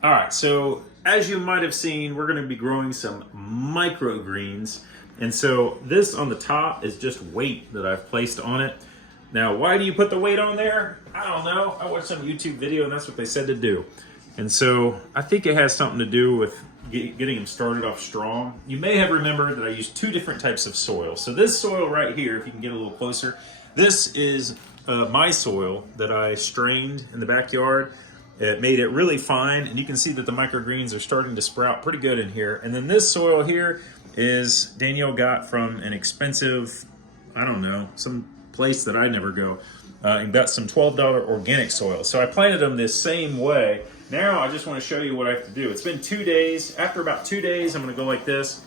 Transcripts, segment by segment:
All right, so as you might have seen, we're going to be growing some microgreens. And so this on the top is just weight that I've placed on it. Now, why do you put the weight on there? I don't know. I watched some YouTube video and that's what they said to do. And so I think it has something to do with getting them started off strong. You may have remembered that I used two different types of soil. So this soil right here, if you can get a little closer, this is my soil that I strained in the backyard. It made it really fine, and you can see that the microgreens are starting to sprout pretty good in here. And then this soil here is Danielle got from an expensive, I don't know, some place that I never go, and got some $12 organic soil. So I planted them this same way. Now I just want to show you what I have to do. It's been 2 days. After about 2 days, I'm going to go like this,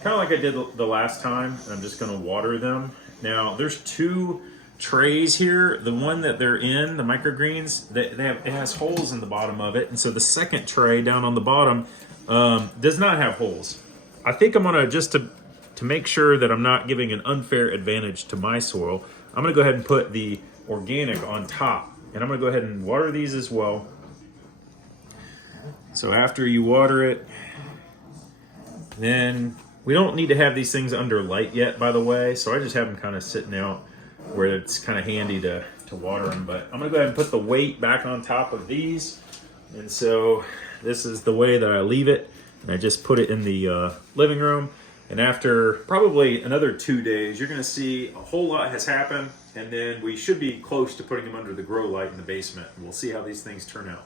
kind of like I did the last time. I'm just going to water them. Now there's two trays here. The one that they're in, the microgreens, it has holes in the bottom of it, and so the second tray down on the bottom does not have holes. I think I'm gonna, just to make sure that I'm not giving an unfair advantage to my soil, I'm gonna go ahead and put the organic on top, and I'm gonna go ahead and water these as well. So after you water it, then we don't need to have these things under light yet, by the way, so I just have them kind of sitting out where it's kind of handy to water them. But I'm gonna go ahead and put the weight back on top of these. And so this is the way that I leave it. And I just put it in the living room. And after probably another 2 days, you're gonna see a whole lot has happened. And then we should be close to putting them under the grow light in the basement. And we'll see how these things turn out.